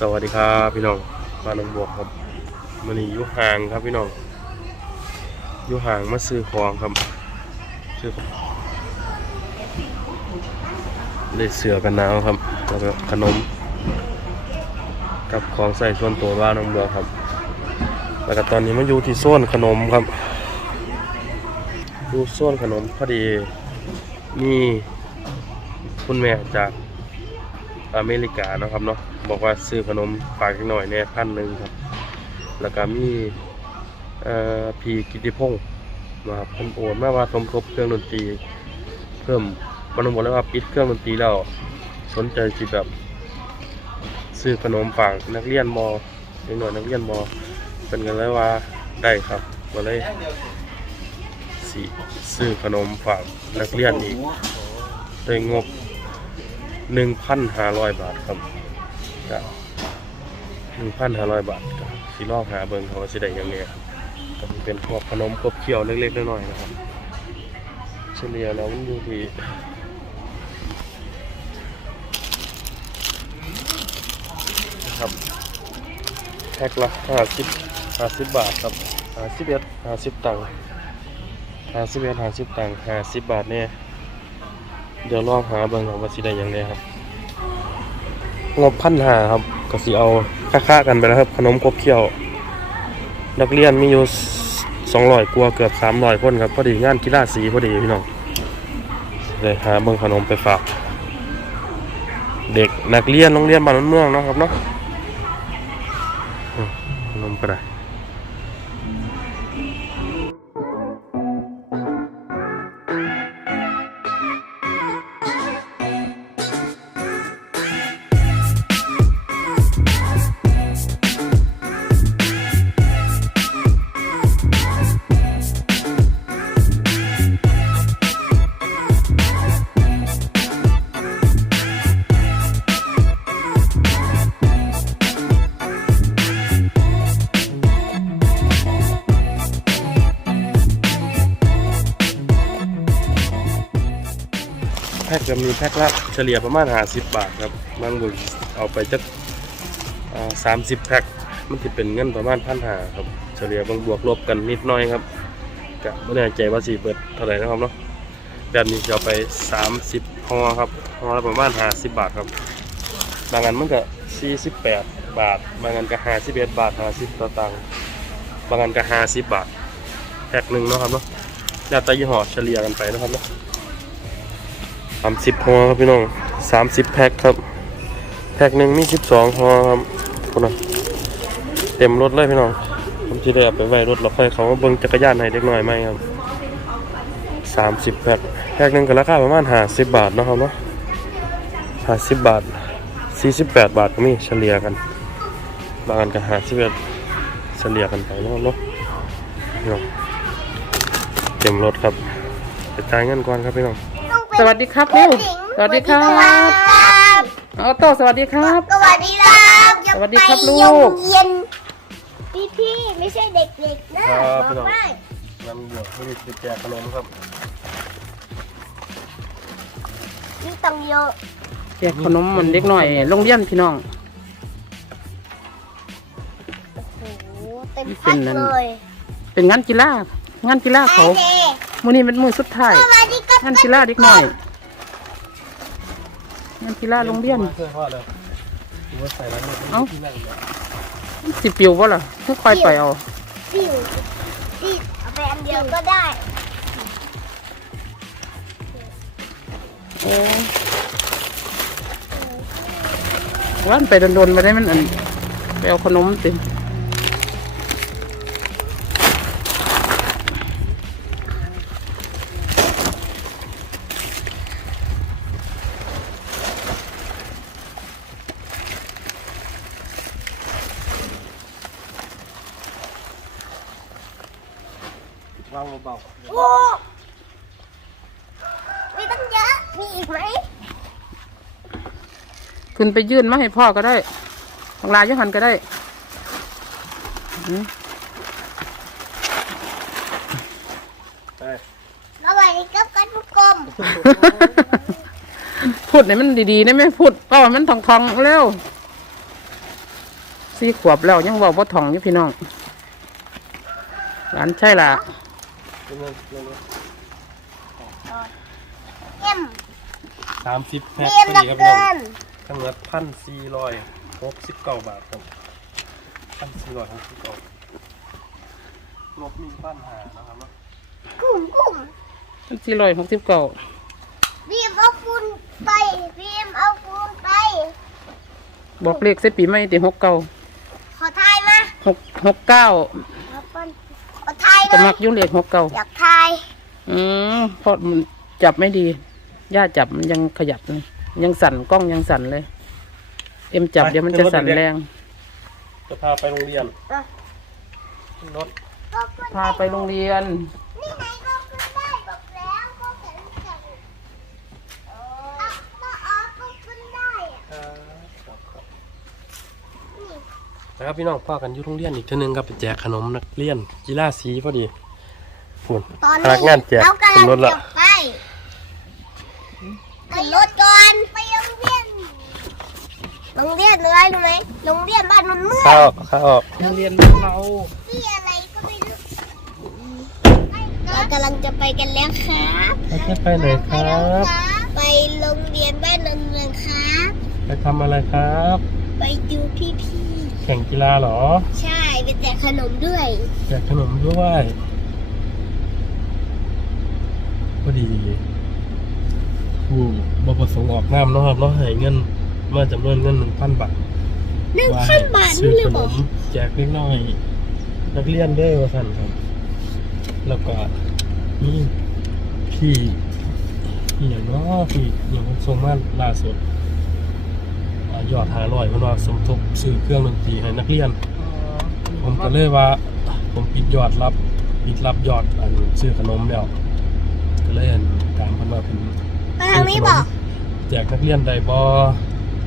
สวัสดีครับพี่น้องบ้านหนองบวกครับมันนี้อยู่ห่างครับพี่น้องอยู่ห่างมาซื้อของครับซื้อของได้เสือกันหนาวครับแล้วก็ขนม กับของใส่ส่วนตัวบ้านหนองบัวครับ แล้วก็ตอนนี้มาอยู่ที่โซนขนมครับอยู่โซนขนมพอดีมีคุณแม่จากอเมริกานะครับเนาะ บอกว่าซื้อขนมฝากหน่อยเนี่ยพันหนึ่งครับ แล้วก็มีพีกิติพงศ์นะครันโอนมาว่าสมทบเครื่องดนตรี เพิ่มมันบอกเลยว่าปิดเครื่องดนตรีแล้วสนใจสิแบบซื้อขนมฝากนักเรียนมอนิดหน่อยนักเรียนมอเป็นกันเลยว่าได้ครับก็เลยสิซื้อขนมฝากนักเรียนอีกโดยงบหนึ่งพันห้าร้อยบาทครับ ก็หนึ่งพันห้าร้อยบาทก็สิลอกหาเบิงเขาว่าสิได้ยังไงครับก็เป็นพวกขนมกบเคี้ยวเล็กๆน้อยๆนะครับ เฉลี่ยแล้วมันอยู่ที่ครับแพ็คละห้าสิบห้าสิบบาทครับห้าสิบเอ็ดห้าสิบตังค์ห้าสิบเอ็ดห้าสิบตังค์ห้าสิบบาทเนี่ยเดี๋ยวลองหาเบิ่งครับว่าสิได้หยังไงครับ งบพันหาครับ ก็สิเอาค่าๆกันไปแล้วครับ ขนมครบเคี่ยว นักเรียนมีอยู่สองร้อยกว่าเกือบสามร้อยคนครับ พอดีงานกีฬาสีพอดีพี่น้องเลยหาเบิ่งขนมไปฝาก เด็กนักเรียนโรงเรียนบ้านนนเมืองเนาะครับเนาะขนมไปไร จะมีแพ็คละเฉลี่ยประมาณ50บาทครับบางบุญเอาไปจักสามสิบแพ็คมันจะเป็นเงินประมาณพันหาครับ เฉลี่ยบางบวกลบกันนิดน้อยครับกะไม่แน่ใจว่าสีเปิดเท่าไหร่นะครับเนาะแบบนี้จะเอาไป30ห่อครับห่อละประมาณ50บาทครับบางอันมันก็48บาท บางอันก็51บาท50ต่างค์บางอันก็50บาทแพ็คหนึ่งเนาะครับเนาะแล้วแต่ยี่ห้อเฉลี่ยกันไปนะครับเนาะ สามสิบห่อครับพี่น้องสามสิบแพ็คครับ แพ็คหนึ่งมีสิบสองห่อครับคนน่ะเต็มรถเลยพี่น้องผมที่ได้เอาไปไว้รถเราค่อยเขามาเบิ้งจักรยานให้เด็กน้อยไหมครับสามสิบแพ็คแพ็คหนึ่งก็ราคาประมาณห้าสิบบาทนะครับเนาะห้าสิบบาทสี่สิบแปดบาทก็มีเฉลี่ยกัน บางอันก็ห้าสิบเอ็ดเฉลี่ยกันไปนะครับเนาะพี่น้องเต็มรถครับไปจ่ายเงินก่อนครับพี่น้อง สวัสดีครับเร็วสวัสดีครับออโต้สวัสดีครับ สวัสดีครับสวัสดีครับลูกโรงเรียนพี่พี่ๆไม่ใช่เด็กๆนะครับบอกพี่น้องว่าน้ำเดือดไม่ได้ติดแจกขนมครับมีตังเยอะแจกขนมเหมือนเด็กหน่อยโรงเรียนพี่น้องโอ้โหเต็มนี่เป็แพ็นคนั่นเลย เป็นงานกีฬางานกีฬาเขาแม่มื้อนี้เป็นมื้อสุดท้ายสวัสดีครับ งานกีฬาเด็กหน่อยงานกีฬาโรงเรียนเสื้อผ้าเลยหรือว่าใส่แล้วเนี่ยเอ้า ที่นั่งเลยสิปิวบ่ล่ะให้คอยไปเอา ปิ้วปิ้วเอาไปอันเดียวก็ได้โอ้ว่านไปโดนๆมาได้มันอันไปเอาขนมสิ วางเบาโอ้มีตั้งเยอะ มีอีกไหมขึ้นไปยื่นมาให้พ่อก็ได้ทางลายยหันก็ได้อืมๆไปสวัสดีครับกันทุกกลมพูดให้มันดีๆนะแม่พูดเป้าให้มันทองๆเร็วสี่ขวบแล้วยังเว้าบ่ถ่องอยู่พี่น้องหลานใช่ล่ะ เอ็มสามสิบแพ็คเอ็มพอเหลืดีอครับพี่น้องเกินทั้งหมดพันสี่ร้อยหกสิบเก้าบาทครับพันสี่ร้อยหกสิบเก้าลบมีปัญหานะครับเนาะกุ้มกุ้มสี่ร้อยหกสิบเก้าบีมเอาปูนไปบีมเอาปูนไป บอกเลขเสปีใหม่ติหกเก้าขอทายมาหกหกเก้าเอาปูน ขอทายหจะน่อมัยกอยุ่เลขหกเก้าอยากทายอืมเพราะมันจับไม่ดี ย่าจับมันยังขยับเลยยังสั่นกล้องยังสั่นเลย เอ็มจับเดี๋ยวมันจะสั่นแรง จะพาไปโรงเรียนอะขึ้นรถก็ขึ้นพาไปโรงเรียน นี่ไงก็ขึ้นได้บอกแล้วก็เห็นจังเอาก็ออกก็ขึ้นได้อะนี่ นะครับพี่น้องพ่อกันอยุ่โรงเรียนอีกเทีนึงครับไปแจกขนมนักเรียนกีฬาสีพอดีฝุ่นตอนพนักงานแจกเรากำลัขึ้งนรถละจะไปขึ้นรถก่อนไปโรงเรียนโรงเรียนอะไรรู้ไหมโรงเรียนบ้านมันเมื่อข้าวข้าวออกโรงเรียนเราที่อะไรก็ไม่รู้เรากำลังจะไปกันแล้วครับเราจะไปไหนครับ ไปโรงเรียนบ้านนนเมืองครับไปทำอะไรครับ ไปดูพี่ แข่งกีฬาเหรอๆใช่ไปแจกขนมด้วยแจกขนมด้วยพอดีผู้บประสงค์ออกน้ำเนาะครับเนาะให้เงินมาจำนวนเงินหนึ่งพันบาทหนึ่งว่าพันบาทซื้นี่อเลยขบนอกมแจกเล็กน้อย นักเรียนเด้อว่าสั่นครับ แล้วก็นี่พี่พี่อย่างเนาะพี่อย่างผมส่งมาล่าสุดอ่า ยอดหาร้อยเพราะว่าสมทบซื้อเครื่องดนตรีให้นักเรียน ผมก็เลยว่า ผมปิดยอดรับปิดรับยอดอันซื้อขนมแล้วก็เลยอันตามเพันว่าเป็นไปทางนี้บอกแจกนักเรียนได้บ่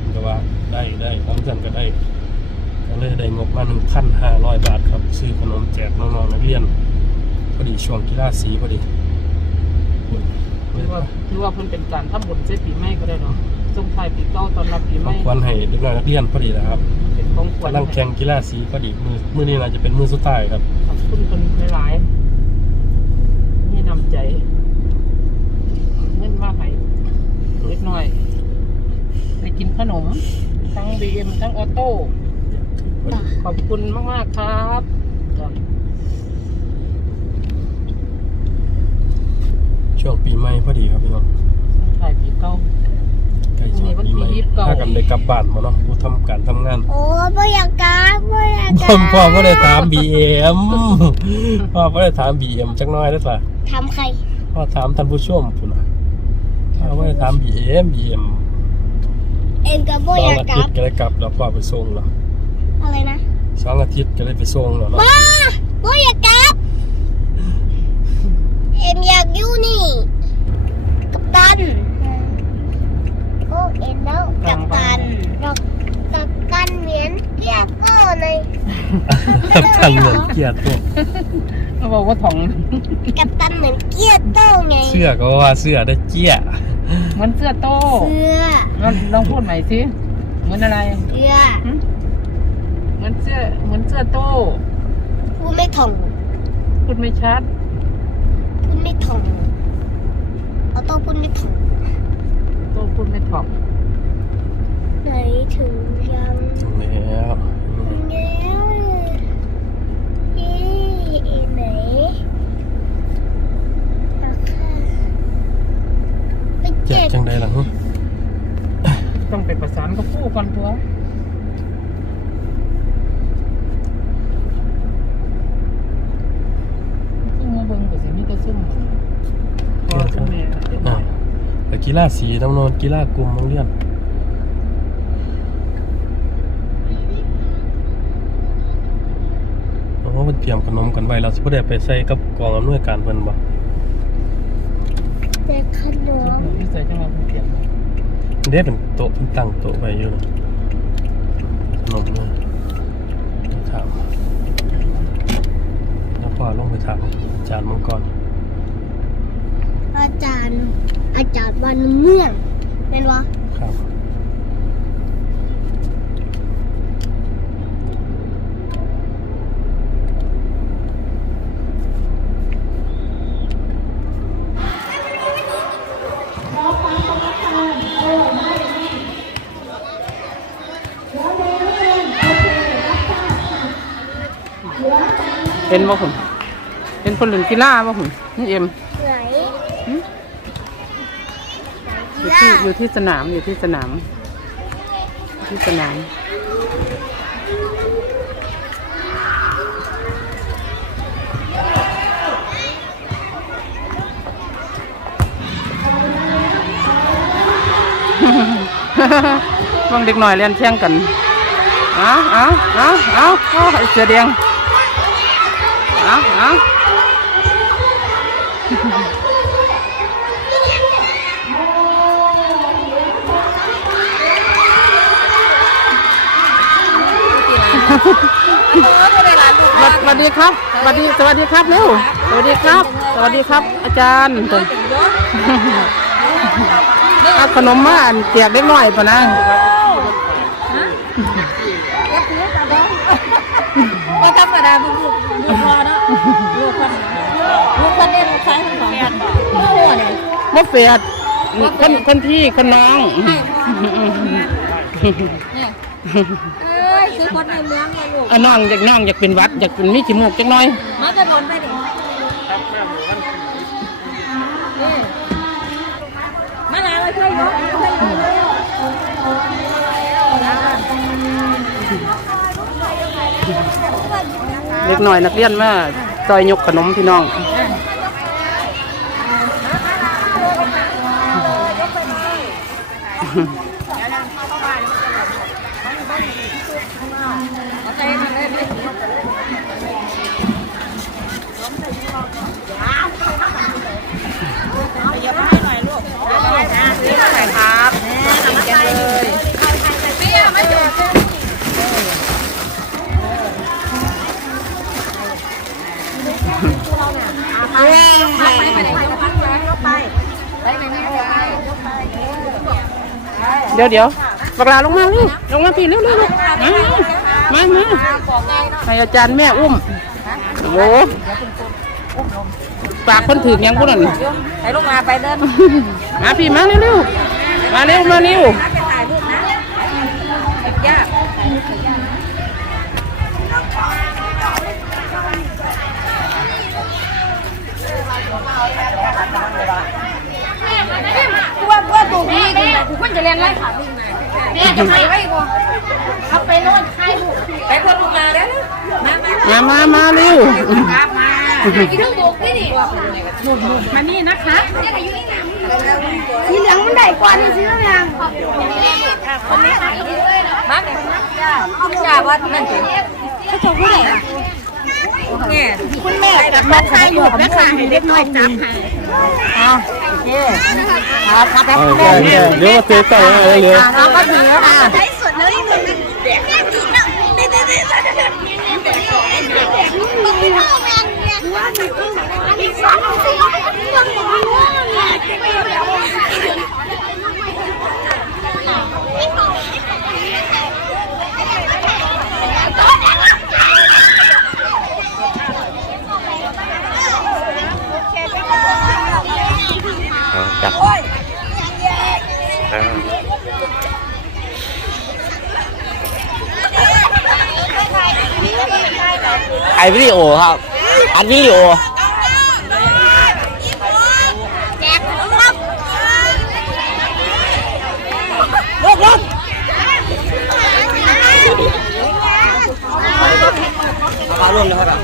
ผมก็ว่าได้ได้ทั้งกันก็ได้ก็เลยได้งบมาหนึ่งพันห้าร้อยบาทครับ ซื้อขนมแจกน้องๆนักเรียนพอดีช่วงกีฬาสีพอดีคุณหรือว่าหรือว่าเพิ่นเป็นการทำบุญเสปีใหม่ก็ได้เนาะ ส่งท้ายปีเก่าตอนรับปีใหขอม่งควรให้เด็กน้อยนักเรียนพอดีนะครับเป็นของขวัญกำลังแข่งกีฬาสีพอดีมือมือนี้น่าจะเป็นมือสุดท้ายครับ ขอบคุณคนหลายๆนี่นำใจ เงินมาให้เล็กน้อย ไปกินขนม ทั้งบีเอ็มทั้งออโต้ ขอบคุณมาก ๆ ครับจ้ะช่วงปีใหม่พอดีครับพี่น้อง ถ่ายปีเก่า ใกล้ช่วงปีใหม่วันที่ยี่สิบเก้าถ้ากันได้กลับบ้านมาเนาะผู้ทำการทำงานโอ้ไม่อยากกราบไม่อยากกผราบพ่อก็ได้ถาม BM พ่อก็ได้ถาม BM จักหน้อยได้ป่ะทำใครพ่อถามท่านผู้ชมพุ่นน่ะพ่อก็ได้ถาม BM BM เอ็นกับไม่อองยากอากราทิตบย์ก็ได้กลับแล้วพ่อไปส่งแล้วอะไรนะสองอาทิตย์ก็ได้ไปส่งแล้วเนาะบ้าไม่อยากกราบเอ็มอยากอยู่นี่ กับตัน เอ็นแล้วกับตันกับกับตันเหมือนเกียร์ก็เลยครับท่านเหมือนเกียรติตัวเขาบอกว่าถ่องกับตันเหมือนเกียร์โต้ไงเสื้อก็ว่าเสื้อได้เจี๊ยเหมือนเสื้อโต้เสื้อลองลองพูดใหม่สิเหมือนอะไรเสื้อหึเหมือนเสื้อเหมือนเสื้อโต้พูดไม่ถ่องพูดไม่ชัดพูดไม่ถ่องเอาโต้พูดไม่ถ่อง โต้พูดไม่ถ่องไหนถึงยังถึงแล้วอืมแล้วเอ๊ะไหนราคาไปแจเจ็กดจังใดล่ะฮึต้องไปประสานกับผู้ก่อนตัวซึ่งมาเบิ่งก็สิมีแต่ซุ่มพอซุ่มแม่เด็กน้อย แต่ กีฬาสีต้องนอนกีฬากลุ่มโรงเรียนเพราะว่าเพิ่นเตรียมขนมกันไว้เราสิบ่ได้ไปใส่กับกองอำนวยการเพิ่นบ่แต่ขนมนิสัยจังหวะเปลี่ยนเด้เป็นโต๊ะเพิ่นตั้งโต๊ะไว้อยู่นะขนมเนี่ยถามแล้วพอลงไปถามอาจารย์มังกรอาจารย์ อาจารย์วันเมื่องเป็นวะครับเห็นบ่คุณเห็นคนเล่นกีฬาบ่คุณนี่เอ็ม อยู่ที่อยู่ที่สนามอยู่ที่สนาม ที่สนามบางเด็กหน่อยเรียนแข่งกันเอาเอาเอาเอาเอาไอ้เสือแดงเอาเอา สวัสดีครับสวัสดีสวัสดีครับเร็วสวัสดีครับ สวัสดีครับ อาจารย์เอาขนมมาอันเตียกเล็กน้อยปะนะก็ธรรมดาบุลูกลูกพอเนาะลูกคนลูกคนเล่นลูกชายคนสองคนโอ้โหเนี่ยบ่เฟียดคนคนพี่คนน้องเนี่ยเอ้ย คือคนในเมืองเนี่ยลูกเอาน้องอยากน้องอยากเป็นหวัดอยากเป็นมีขี้มูกจักหน่อย มาจะโดนไปดินี่มาลาเลยช่วยยกช่วยยกเลยเล็กน้อยนักเรียนมาซอยยกขนมพี่น้องไป ไปไหนยกไปยกไปไปไหนไม่ไปเดี๋ยวเดี๋ยวบักลาลงมาเร็วลงมาพี่เร็วเร็วเร็วมามามาให้อาจารย์แม่อุ้มโอ้ ปากคนถือยังพุ่นนั่นไปลูกมาไปเดินมาพี่มาเร็วเร็วมาเร็วมาเร็วจะถ่ายรูปนะยากตัวตัวถูกนี่กูควรจะเรียนไรค่ะ แม่จะไปไว้บ่เขาไปโน่นใครลูกไปคนลูกมาแล้วมามามามามาเร็วครับมากินลูกถูกนี่ดิมานี่นะคะสีเหลืองมันใหญ่กว่านี่ซื้อยัง คนนี้ค่ะมาเนี่ยจ้าจ้าว่านั่นสิเขาจะผู้ใหญ่เนี่ยคุณแม่กับมาขายอยู่แม่ขายให้เล็กน้อยจับให้ ครับครับเดี๋ยวมาเตะต่ออะไรเลยเราก็ถือค่ะใช้สุดเลยมันแม่กินแล้วเด็ดเด็ดเด็ดเด็ดเด็ดพ่อแม่เนี่ยว่าหนูอันนี้สองสี่คนหนูว่าเนี่ยไม่ายวิดีโอครับ อัดวิดีโอแจกขนมครับลูกลูกมาร่วมนะครับ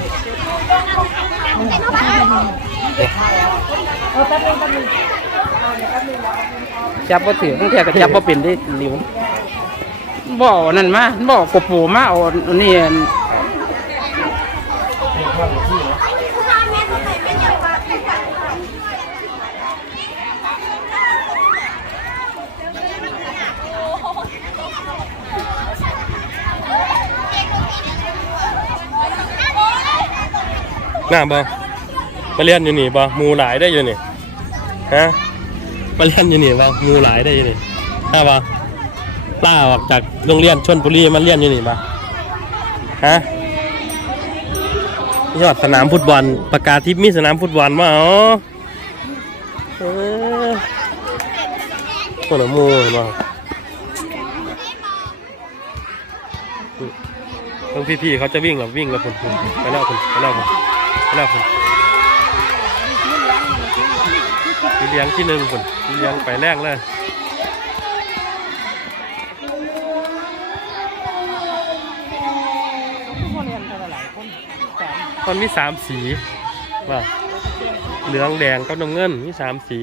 จับบ่ถือตั้งแต่ก็จับบ่เป็นได้หลิวบ่เอานั่นมาบ่เอากบปูมาเอาอัน นี้อันหน้าบ่มาเรียนอยู่นี่บ่หมูหลายได้อยู่นี่ฮะมาเรียนอยู่นี่บ่หมูหลายได้อยู่นี่ฮะบ่ล่าออกจากโรงเรียนชนบุรีมาเรียนอยู่นี่บ่ฮะยอดสนามฟุตบอลประกาศที่มีสนามฟุตบอลมาอ๋อเออคนละมูเห็นบ่บางพี่ๆเขาจะวิ่งหรอวิ่งแล้วคุณไปแล้วคุณไปแล้วคุณไป แล้วคุณพี่เลี้ยงที่หนึ่งคุณพี่เลี้ยงไปแรกเลยคนเลยคนสามมันมีสามสีว่าเหลืองแดงกับน้ำเงินมีสามสี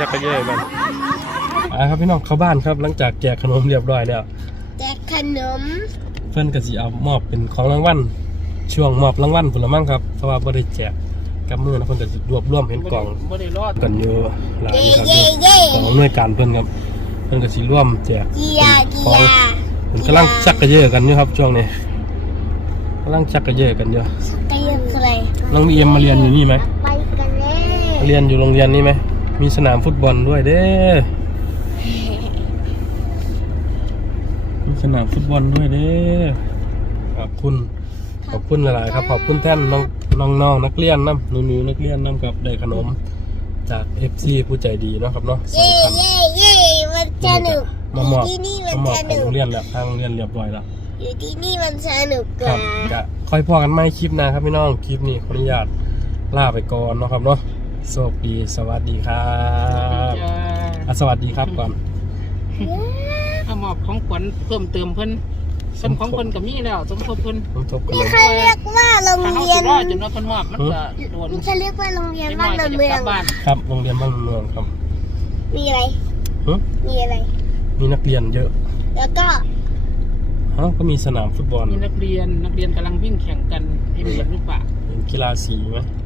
จักรเย่มันอ่าครับพี่น้องเข้าบ้านครับ หลังจากแจกขนมเรียบร้อยแล้วแจกขนม เพื่อนก็สิเอามอบเป็นของรางวัลช่วงมอบรางวัลผลมั่งครับเพราะว่าบ่ได้แจกกับมือนะเพิ่นก็สิรวบรวมเห็นกล่องบ่ได้รอดกันอยู่หลายเย่ครับเย่เย่ของอำนวยการเพิ่นครับ เพิ่นก็สิร่วมแจกเกียร์เกีของยร์เพิ่นกำลังชักกระเยอะกันอยู่ครับช่วงนี้กำลังชักกระเยอะกันอยู่เตรียมอะไรน้องบีเอ็มมาเรียนอยู่นี่ไหมไปกันเลยเรียนอยู่โรงเรียนนี่ไหม มีสนามฟุตบอลด้วยเด้มีสนามฟุตบอลด้วยเด้ขอบคุณ ขอบคุณหลายๆครับ ขอบคุณแท่นน้องน้องๆนักเรียนน้ำหนูๆนักเรียนน้ำกับได้ขนม จาก FC ผู้ใจดีเนาะครับเนาะสอเย่งพันเย่เย่มันสนุกมามอบที่นี่มันมามอบสให้นุโรกงเรียนแล้วทางโรงเรียนเรียบร้อยแล้วอยู่ที่นี่มันสนุกกครัว่าบจะค่อยพอกันไม่คลิปหนะครับพี่น้องคลิปนี้ขออนุญาตลาไปก่อนเนาะครับเนาะ โชคดีสวัสดีครับจ้าอะสวัสดีครับก่อนเอามอบของขวัญเพิ่มเติมเพิ่นเพิ่นของเพิ่นก็มีแล้วสมทบเพิ่นผมทบขนนี่มเขาเรียกว่าโรงถ้าเฮาเรียสินรอดจนว่าเพิ่นมอบมันก็โดนนี่เขาเรียกว่าโรงเรียนเด็กบ้าน้อนยก็เมืจะอกงลับบ้านครับโรงเรียนบ้านเมืองครับมีอะไร หึมีอะไร มีนักเรียนเยอะแล้วก็ฮะก็มีสนามฟุตบอลมีนักเรียนนักเรียนกำลังวิ่งแข่งกันเอ็มเห็นหรือเปล่าเป็นกีฬาสีไหมเ